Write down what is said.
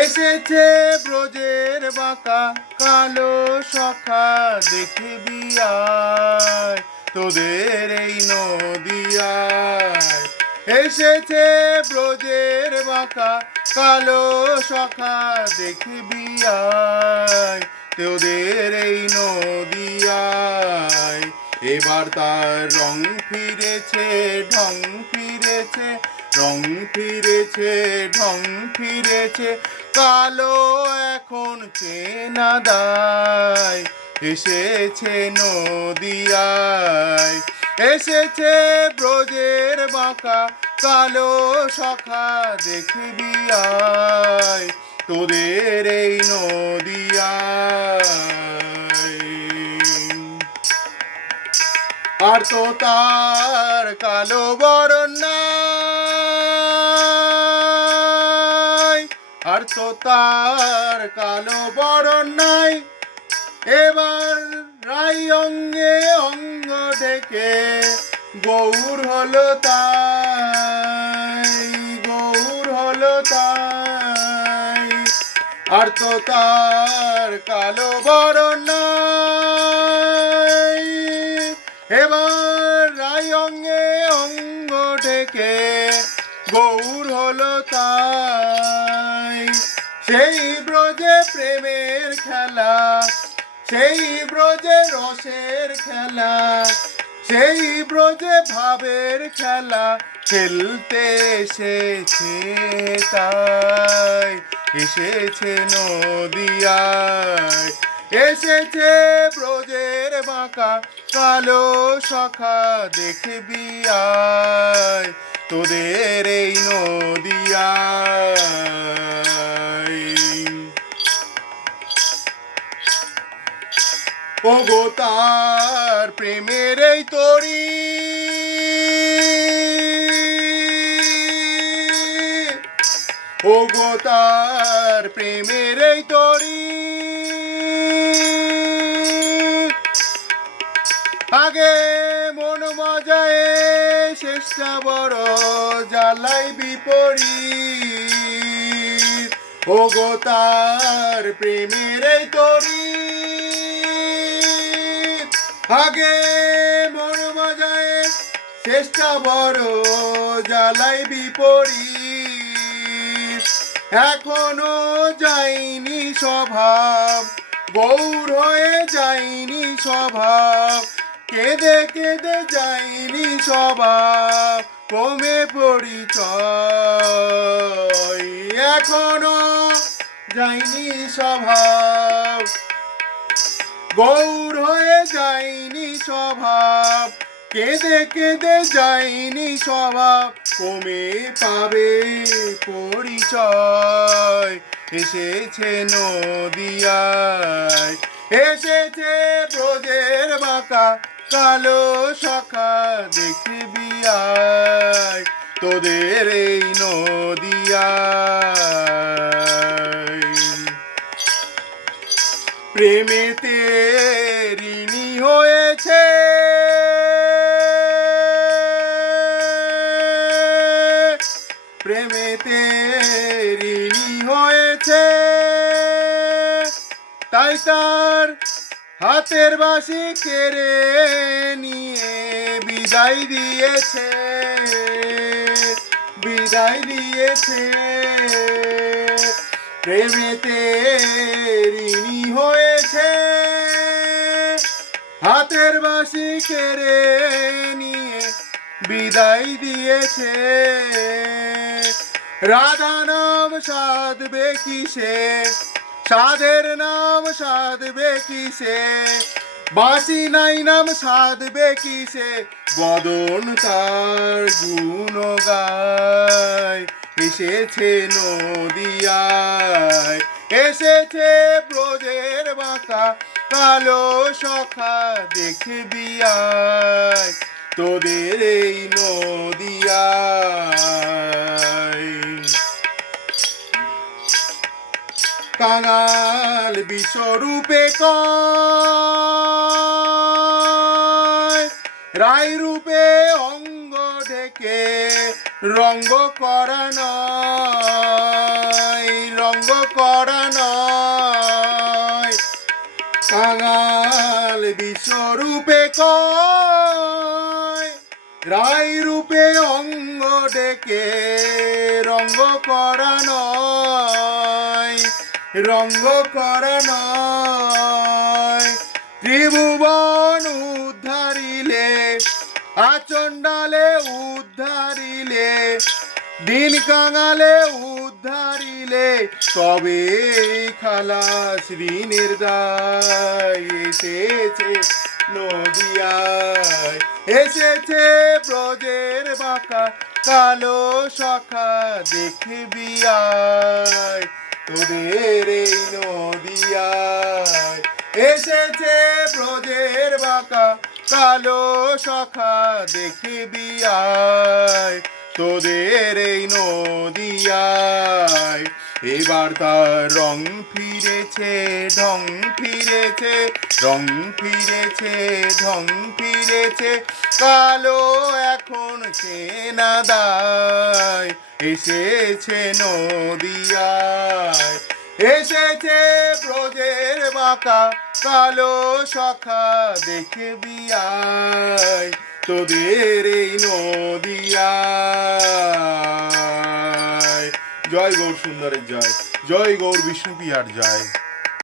এসেছে ব্রজের বাঁকা কালো সখা, দেখে আয় তোদের এই নদিয়ায়। এসেছে ব্রজের বাঁকা কালো সখা দেখবি আয় তোদের এই নদিয়ায়। এবার তার রং ফিরেছে, ঢং ফিরেছে, রং ফিরেছে, ঢং ফিরেছে কালো এখন চেনা দায় এসেছে নদিয়ায়, এসেছে ব্রজের বাঁকা, কালো সখা দেখবি আয় তোদের এই নদিয়ায়। আর তো তার কালো বরণ নাই আর তো তার কালো বরণ নাই। এবার রাই অঙ্গে অঙ্গ ঢেকে গৌর হলো তাই, গৌর হলো তাই। আর তো তার কালো বরণ নাই। এবার রাই অঙ্গে অঙ্গ ঢেকে গৌর হলো তাই। সেই ব্রজে প্রেমের খেলা, সেই ব্রজে রসের খেলা, সেই ব্রজে ভাবের খেলা, খেলতে এসেছে তাই, এসেছে নদিয়ায়, এসেছে ব্রজের বাঁকা, কালো সখা দেখবি আয়, তোদের এই নদিয়ায়। ওগো তার প্রেমের এই তরি। ওগো তার প্রেমের এই তরি। আগে মন মজায় শেষটা বড় জ্বালাই বিপরীত। ওগো তার প্রেমের এই তরি। আগে মন মজায় চেষ্টা বড় জ্বালাই বিপরীত। এখনও যায়নি স্বভাব, গৌর হয়ে যায়নি স্বভাব। কেঁদে কেঁদে যায়নি স্বভাব, কমে পরিচয়। এখনও যায়নি স্বভাব। গৌর হয়ে যায়নি স্বভাব, কেঁদে কেঁদে যায়নি স্বভাব, কমে পাবে পরিচয়। এসেছে নদিয়ায়, এসেছে ব্রজের বাঁকা, কালো সখা দেখবি আয়। তোদের এই নদিয়ায় প্রেমেতে প্রেমেতে ঋণী হয়েছে। তাই তার হাতের বাসি কেড়ে নিয়ে বিদায় দিয়েছে। বিদায় দিয়েছে। প্রেমেতে ঋণী হয়েছে। হাতের বাসি কেড়ে নিয়ে বিদায় দিয়েছে। রাধা নাম সাধবে কিসে? সাধের নাম সাধবে কিসে? বাসি নাই নাম সাধবে কিসে? বদন তার গুণ গায়। এসেছে নদিয়ায়। এসেছে ব্রজের বাঁকা। কালো সখা দেখবি আয়। তোদের এই নদিয়ায় কাঙাল বিশ্বরূপে রায় রূপে অঙ্গ ঢেকে রঙ্গ করা নয়, রঙ্গ রঙ্গ করা নয়। কাঙাল বিশ্বরূপে রায় রূপে অঙ্গ ডেকে রঙ্গ করা নয়। রঙ্গ করা ত্রিভুবন উদ্ধারিলে, আচণ্ডালে উদ্ধারিলে, দিন কাঙালে উদ্ধারিলে, তবে খালাস ঋণের দায় এসেছে নদিয়ায়। এসেছে ব্রজের বাঁকা, কালো সখা দেখবি আয়। তোদের এই নদিয়ায় এসেছে ব্রজের বাঁকা, কালো সখা দেখবি আয় তোদের এই নদিয়ায় এবার তার রং ফিরেছে, ঢং ফিরেছে, রং ফিরেছে, ঢং ফিরেছে। কালো এখন সেনা দায়। এসেছে নদিয়ায়। এসেছে ব্রজের বাঁকা, কালো সখা দেখবি আয় তোদের এই নদিয়ায়। জয় গৌর সুন্দরের জয় জয় গৌর বিষ্ণু পিয়ার জয়।